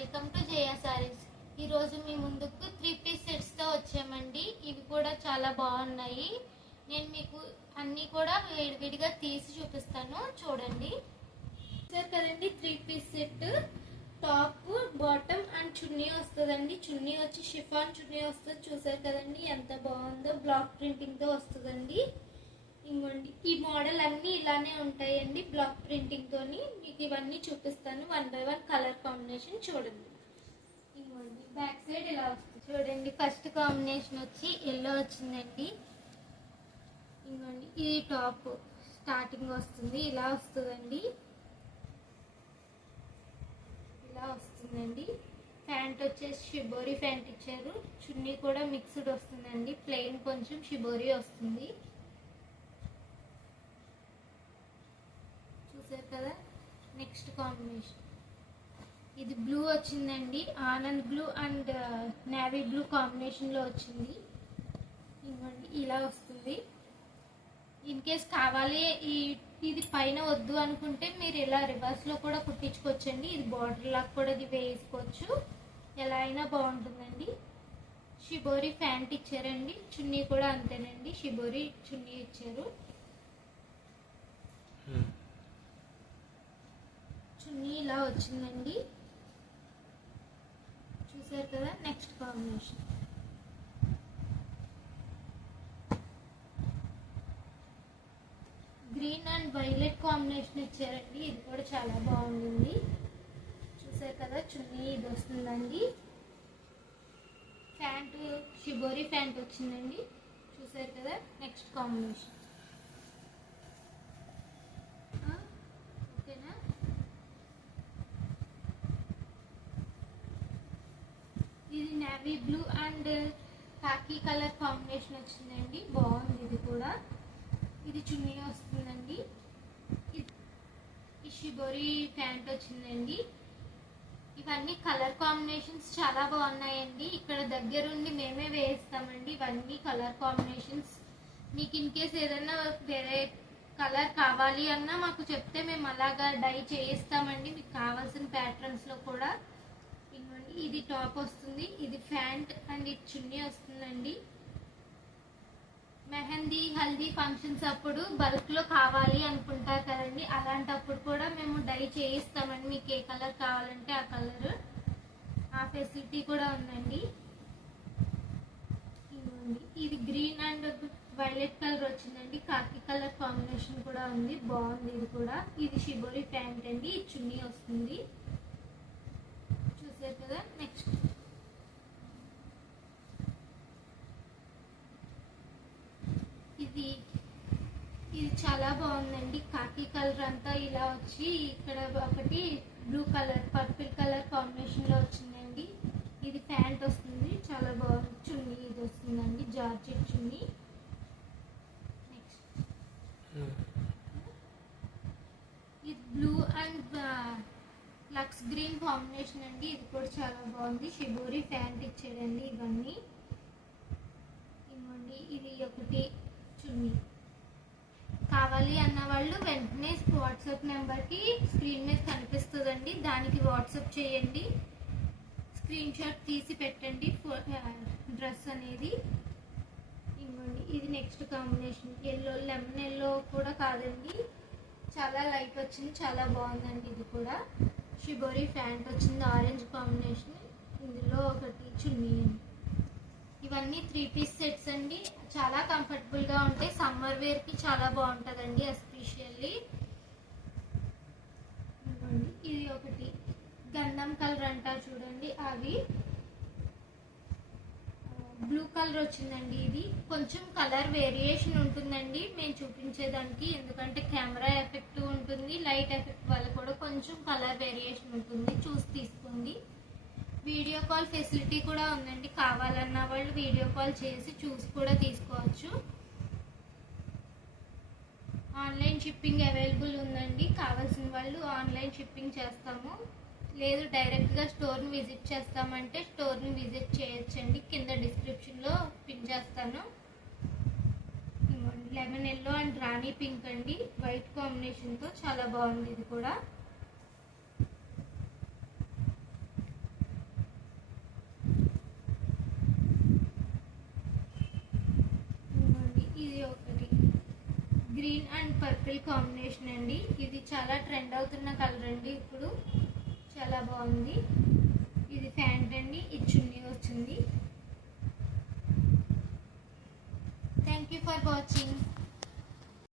Welcome to జయ సారీస్. ఈరోజు మీ ముందుకు 3 piece సెట్స్తో వచ్చామండి. ఇవి కూడా చాలా బాగున్నాయి. నేను మీకు అన్నీ కూడా విడివిడిగా తీసి చూపిస్తాను, చూడండి. చూసారు కదండి, 3 piece set. Top, bottom and chunni వస్తుందండి. చున్నీ వచ్చి షిఫాన్ చున్నీ వస్తుంది. చూసారు కదండి ఎంత బాగుందో, బ్లాక్ ప్రింటింగ్తో వస్తుందండి. ఇంకోండి, ఈ మోడల్ అన్నీ ఇలానే ఉంటాయండి బ్లాక్ ప్రింటింగ్ తోని. మీకు ఇవన్నీ చూపిస్తాను 1 బై 1 కలర్ కాంబినేషన్. చూడండి, ఇంకోండి బ్యాక్ సైడ్ ఇలా వస్తుంది. చూడండి, ఫస్ట్ కాంబినేషన్ వచ్చి ఎల్లో వచ్చిందండి. ఇంకోండి, ఇది టాప్ స్టార్టింగ్ వస్తుంది, ఇలా వస్తుందండి. ఇలా వస్తుందండి. ప్యాంట్ వచ్చేసి షిబోరి ప్యాంట్ ఇచ్చారు. చున్నీ కూడా మిక్స్డ్ వస్తుందండి. ప్లెయిన్ కొంచెం షిబోరి వస్తుంది. చూసారు కదా. నెక్స్ట్ కాంబినేషన్ ఇది బ్లూ వచ్చిందండి. Anand blue and navy blue కాంబినేషన్లో వచ్చింది. ఇవ్వండి, ఇలా వస్తుంది. ఇన్ కేస్ కావాలి ఇది పైన వద్దు అనుకుంటే మీరు ఇలా రివర్స్లో కూడా కుట్టించుకోవచ్చండి. ఇది బార్డర్ లాగా కూడా ఇది వేసుకోవచ్చు, ఎలా అయినా బాగుంటుందండి. షిబోరి ప్యాంట్ ఇచ్చారండి. చున్నీ కూడా అంతేనండి, షిబోరి చున్నీ ఇచ్చారు. చున్నీ ఇలా వచ్చిందండి. చూసారు కదా. Next combination green and violet combination ఇచ్చారండి. ఇది కూడా చాలా బాగుంటుంది. చూసారు కదా. చున్నీ ఇది వస్తుందండి. ప్యాంట్ షిబోరి ప్యాంట్ వచ్చిందండి. చూసారు కదా. నెక్స్ట్ కాంబినేషన్ ఓకేనా. ఇది నేవీ బ్లూ అండ్ కాకి కలర్ కాంబినేషన్ వచ్చిందండి. బాగుంది ఇది కూడా. ఇది చున్నీ వస్తుందండి. ఈ షిబోరి ప్యాంట్ వచ్చిందండి. ఇవన్నీ కలర్ కాంబినేషన్స్ చాలా బాగున్నాయండి. ఇక్కడ దగ్గరుండి మేమే వేస్తామండి ఇవన్నీ కలర్ కాంబినేషన్స్. మీకు ఇన్ కేస్ ఏదైనా వేరే కలర్ కావాలి అన్నా మాకు చెప్తే మేము అలాగా డై చేయిస్తామండి మీకు కావాల్సిన ప్యాటర్న్స్లో కూడా. ఇది టాప్ వస్తుంది. ఇది ప్యాంట్ అండ్ ఇది చున్నీ వస్తుందండి. మెహందీ హల్దీ ఫంక్షన్స్ అప్పుడు బల్క్లో కావాలి అనుకుంటారు కదండి, అలాంటప్పుడు కూడా మేము డై చేయిస్తామండి. మీకు ఏ కలర్ కావాలంటే ఆ కలర్, ఆ ఫెసిలిటీ కూడా ఉందండి. ఇది గ్రీన్ అండ్ వైలెట్ కలర్ వచ్చిందండి. కాకి కలర్ కాంబినేషన్ కూడా ఉంది, బాగుంది ఇది కూడా. ఇది షిబోరి ప్యాంట్ అండి. ఈ చున్నీ వస్తుంది. చూసారు కదా. నెక్స్ట్ ఇది చాలా బాగుందండి. కాకి కలర్ అంతా ఇలా వచ్చి ఇక్కడ ఒకటి బ్లూ కలర్ పర్పుల్ కలర్ కాంబినేషన్లో వచ్చిందండి. ఇది ప్యాంట్ వస్తుంది, చాలా బాగుంది. చున్నీ ఇది వస్తుందండి, జార్జెట్ చున్నీ. నెక్స్ట్ ఇది బ్లూ అండ్ లక్స్ గ్రీన్ కాంబినేషన్ అండి. ఇది కూడా చాలా బాగుంది. షిబోరి ప్యాంట్ ఇచ్చాడండి. ఇవన్నీ ఇవ్వండి. ఇది ఒకటి చున్నీ. కావాలి అన్న వాళ్ళు వెంటనే వాట్సాప్ నెంబర్కి స్క్రీన్ మీద కనిపిస్తుందండి, దానికి వాట్సాప్ చేయండి. స్క్రీన్ షాట్ తీసి పెట్టండి డ్రెస్ అనేది. ఇవ్వండి. ఇది next combination yellow, lemon yellow కూడా కాదండి, చాలా లైట్ వచ్చింది, చాలా బాగుందండి. ఇది కూడా షిబోరి ప్యాంట్ వచ్చింది, ఆరెంజ్ కాంబినేషన్. ఇందులో ఒకటి చున్నీ. ఇవన్నీ 3 పీస్ సెట్స్ అండి. చాలా కంఫర్టబుల్గా ఉంటాయి. సమ్మర్ వేర్కి చాలా బాగుంటుందండి ఎస్పెషల్లీ. ఇది ఒకటి గంధం కలర్ అంటారు చూడండి, అవి బ్లూ కలర్ వచ్చిందండి. ఇది కొంచెం కలర్ వేరియేషన్ ఉంటుందండి మేము చూపించేదానికి, ఎందుకంటే కెమెరా ఎఫెక్ట్ ఉంటుంది, లైట్ ఎఫెక్ట్ వల్ల కూడా కొంచెం కలర్ వేరియేషన్ ఉంటుంది, చూసి తీసుకోండి. వీడియో కాల్ ఫెసిలిటీ కూడా ఉందండి. కావాలన్న వాళ్ళు వీడియో కాల్ చేసి చూసి కూడా తీసుకోవచ్చు. ఆన్లైన్ షిప్పింగ్ అవైలబుల్ ఉందండి. కావాల్సిన వాళ్ళు ఆన్లైన్ షిప్పింగ్ చేస్తాము. లేదు డైరెక్ట్గా స్టోర్ని విజిట్ చేస్తామంటే స్టోర్ని విజిట్ చేయొచ్చండి. కింద డిస్క్రిప్షన్లో పిన్ చేస్తాను. Lemon yellow and Rani pink అండి, వైట్ కాంబినేషన్తో చాలా బాగుంది ఇది కూడా. గ్రీన్ అండ్ పర్పుల్ కాంబినేషన్ అండి. ఇది చాలా ట్రెండ్ అవుతున్న కలర్ అండి. ఇప్పుడు చాలా బాగుంది. ఇది ప్యాంట్ అండి. ఇది చున్నీ వచ్చింది. Thank you for watching.